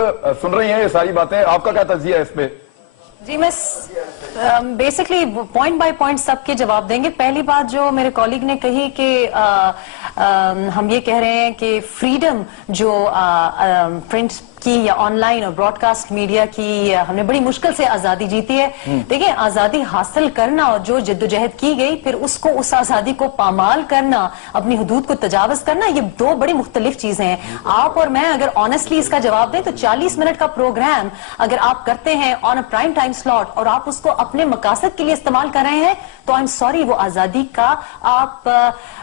सुन रही हैं ये सारी बातें, आपका क्या तज्जिया है इस पे? जी, मैं बेसिकली पॉइंट बाय पॉइंट सबके जवाब देंगे। पहली बात जो मेरे कॉलीग ने कही कि हम ये कह रहे हैं कि फ्रीडम जो प्रिंट की या ऑनलाइन और ब्रॉडकास्ट मीडिया की हमने बड़ी मुश्किल से आजादी जीती है। देखिए, आजादी हासिल करना और जो जिद्दोजहद की गई, फिर उसको उस आजादी को पामाल करना, अपनी हुदूद को तजावज करना, ये दो बड़ी मुख्तलिफ चीजें हैं। आप और मैं अगर ऑनेस्टली इसका जवाब दें तो 40 मिनट का प्रोग्राम अगर आप करते हैं on a prime time slot और आप उसको अपने मकासद के लिए इस्तेमाल कर रहे हैं तो आई एम सॉरी, वो आजादी का आप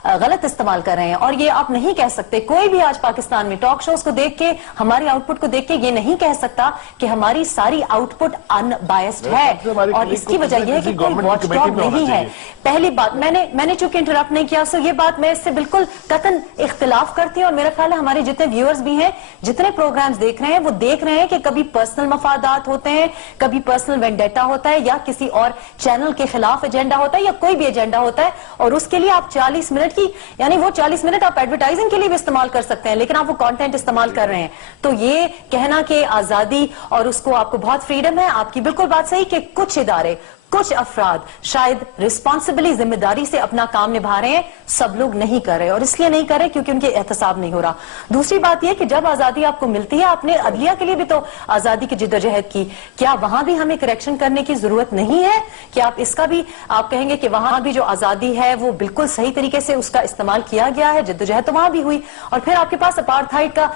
गलत इस्तेमाल कर रहे हैं। और ये आप नहीं कह सकते, कोई भी आज पाकिस्तान में टॉक शोज को देख के, हमारी आउटपुट को देख के ये नहीं कह सकता कि हमारी सारी आउटपुट अनबायस्ड है। और इसकी वजह यह है कि कोई वॉचडॉग नहीं है। पहली बात, मैंने चूंकि इंटरप्ट नहीं किया, सो ये बात मैं इससे बिल्कुल कतन इख्तिलाफ करती हूँ। और मेरा ख्याल है हमारे जितने व्यूअर्स भी हैं, जितने प्रोग्राम्स देख रहे हैं, वो देख रहे हैं कि कभी पर्सनल मफादात होते हैं, कभी पर्सनल वेंडेटा होता है, या किसी और चैनल के खिलाफ एजेंडा होता है, या कोई भी एजेंडा होता है। और उसके लिए आप 40 मिनट की, यानी वो 40 मिनट आप एडवर्टाइजिंग के लिए भी इस्तेमाल कर सकते हैं, लेकिन आप वो कंटेंट इस्तेमाल कर रहे हैं। तो ये कहना कि आजादी और उसको आपको बहुत फ्रीडम है, आपकी बिल्कुल बात सही कि कुछ इदारे, कुछ अफराद शायद रिस्पॉन्सिबली, जिम्मेदारी से अपना काम निभा रहे हैं, सब लोग नहीं कर रहे, और इसलिए नहीं कर रहे क्योंकि उनके एहतसाब नहीं हो रहा। दूसरी बात यह कि जब आजादी आपको मिलती है, आपने अदलिया के लिए भी तो आजादी की जिद्दोजहद की, क्या वहां भी हमें करेक्शन करने की जरूरत नहीं है? कि आप इसका भी आप कहेंगे कि वहां भी जो आजादी है वो बिल्कुल सही तरीके से उसका इस्तेमाल किया गया है, जिद्दोजहद तो वहां भी हुई। और फिर आपके पास अपार्थाइड का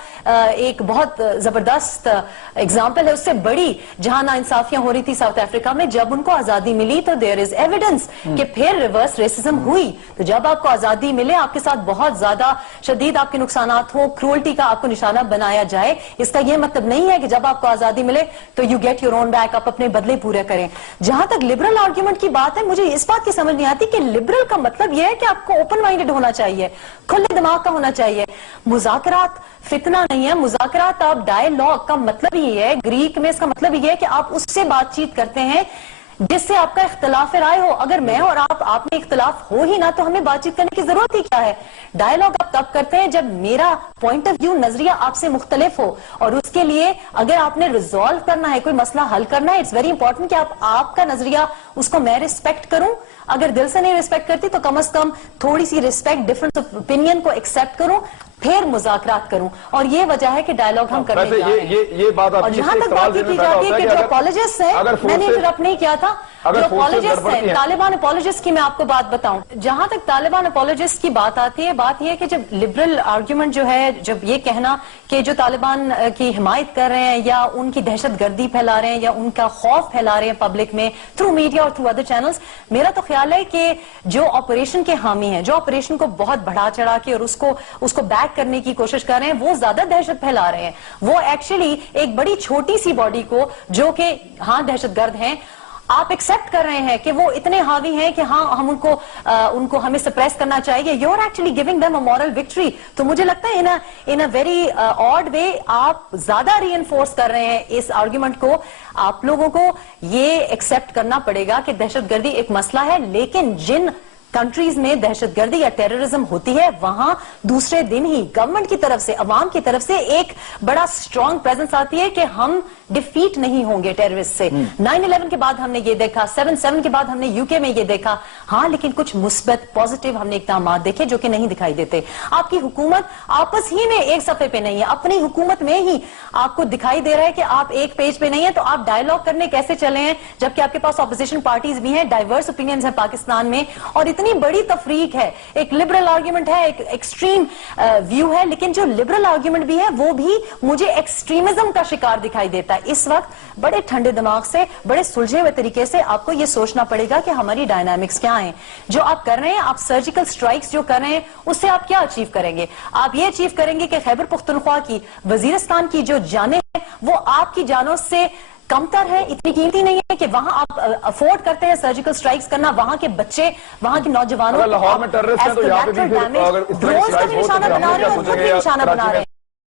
एक बहुत जबरदस्त एग्जाम्पल है, उससे बड़ी, जहां ना इंसाफियां हो रही थी साउथ अफ्रीका में, जब उनको आजादी मिली तो देयर इज एविडेंस कि फिर रिवर्स रेसिज्म हुई। तो जब आपको आजादी मिले, आपके साथ बहुत ज्यादा शदीद आपके नुकसानात हो, क्रूअल्टी का आपको निशाना बनाया जाए, इसका यह मतलब नहीं है कि जब आपको आजादी मिले तो you get your own back, आप अपने बदले पूरे करें। जहां तक लिबरल आर्ग्यूमेंट की बात है, मुझे इस बात की समझ नहीं आती कि लिबरल का मतलब यह है कि आपको ओपन माइंडेड होना चाहिए, खुले दिमाग का होना चाहिए। मुज़ाकरात फितना नहीं है, मुज़ाकरात आप डायलॉग का मतलब ही है, ग्रीक में इसका मतलब ही है कि आप उससे बातचीत करते हैं जिससे आपका इख्तिलाफ राय हो। अगर मैं और आप में इख्तिलाफ हो ही ना तो हमें बातचीत करने की जरूरत ही क्या है? डायलॉग आप तब करते हैं जब मेरा पॉइंट ऑफ व्यू, नजरिया आपसे मुख्तलिफ हो, और उसके लिए अगर आपने रिजॉल्व करना है, कोई मसला हल करना है, इट्स वेरी इंपॉर्टेंट कि आपका नजरिया, उसको मैं रिस्पेक्ट करूं। अगर दिल से नहीं रिस्पेक्ट करती तो कम से कम थोड़ी सी रिस्पेक्ट, डिफरेंस ऑफ ओपिनियन को एक्सेप्ट करूं, फिर मुज़ाकरात करूं। और ये वजह है कि डायलॉग हम करने जा रहे हैं। ये बात और जहां तक बात की जाती है कि जो अपॉलॉजिस्ट है, मैंने इंटरप्ट नहीं किया था, जो अपॉलॉजिस्ट है, तालिबान अपॉलॉजिस्ट की मैं आपको बात बताऊं। जहां तक तालिबान अपॉलॉजिस्ट की बात आती है, बात यह है कि जब लिबरल आर्ग्यूमेंट जो है, जब ये कहना कि जो तालिबान की हिमायत कर रहे हैं या उनकी दहशतगर्दी फैला रहे हैं या उनका खौफ फैला रहे हैं पब्लिक में थ्रू मीडिया और थ्रू अदर चैनल्स, मेरा तो ख्याल है कि जो ऑपरेशन के हामी हैं, जो ऑपरेशन को बहुत बढ़ा चढ़ा के और उसको बैक करने की कोशिश कर रहे हैं, वो ज्यादा दहशत फैला रहे हैं। वो एक्चुअली एक बड़ी छोटी सी बॉडी को, जो कि हाँ दहशतगर्द हैं, आप एक्सेप्ट कर रहे हैं कि वो इतने हावी हैं कि हाँ हम उनको हमें सप्रेस करना चाहिए। You are actually giving them a moral victory. तो मुझे लगता है इन अ वेरी ऑड वे आप ज्यादा रीइंफोर्स कर रहे हैं इस आर्ग्यूमेंट को। आप लोगों को ये एक्सेप्ट करना पड़ेगा कि दहशतगर्दी एक मसला है, लेकिन जिन कंट्रीज में दहशतगर्दी या टेररिज्म होती है, वहां दूसरे दिन ही गवर्नमेंट की तरफ से, अवाम की तरफ से एक बड़ा स्ट्रांग प्रेजेंस आती है कि हम डिफीट नहीं होंगे टेररिस्ट से। 9/11 के बाद हमने ये देखा, 7/7 के बाद हमने यूके में ये देखा। हाँ, लेकिन कुछ मुस्बत पॉजिटिव हमने इक़दाम देखे जो कि नहीं दिखाई देते। आपकी हुकूमत आपस ही में एक सफे पे नहीं है, अपनी हुकूमत में ही आपको दिखाई दे रहा है कि आप एक पेज पे नहीं है, तो आप डायलॉग करने कैसे चले हैं जबकि आपके पास ऑपोजिशन पार्टीज भी हैं, डाइवर्स ओपिनियंस हैं पाकिस्तान में, और इतनी बड़ी तफरीक है। एक लिबरल आर्ग्यूमेंट है, एक एक्सट्रीम व्यू है, लेकिन जो लिबरल आर्ग्यूमेंट भी है वो भी मुझे एक्सट्रीमिज्म का शिकार दिखाई देता है। इस वक्त बड़े ठंडे दिमाग से, बड़े सुलझे हुए तरीके से आपको ये सोचना पड़ेगा कि हमारी डायनामिक्स क्या हैं। जो आप कर रहे हैं, आप सर्जिकल स्ट्राइक्स जो कर रहे हैं, उससे आप क्या अचीव करेंगे? आप ये अचीव करेंगे कि खैबर पख्तूनख्वा की, वजीरिस्तान की जो जानें हैं वो आपकी जानों से कमतर है, इतनी कीमती नहीं है कि वहां आप अफोर्ड करते हैं सर्जिकल स्ट्राइक्स करना। वहां के बच्चे, वहां के नौजवानों लाहौर में टेररिस्ट हैं तो यहाँ पे भी फिर अगर निशाना बना रहे हैं,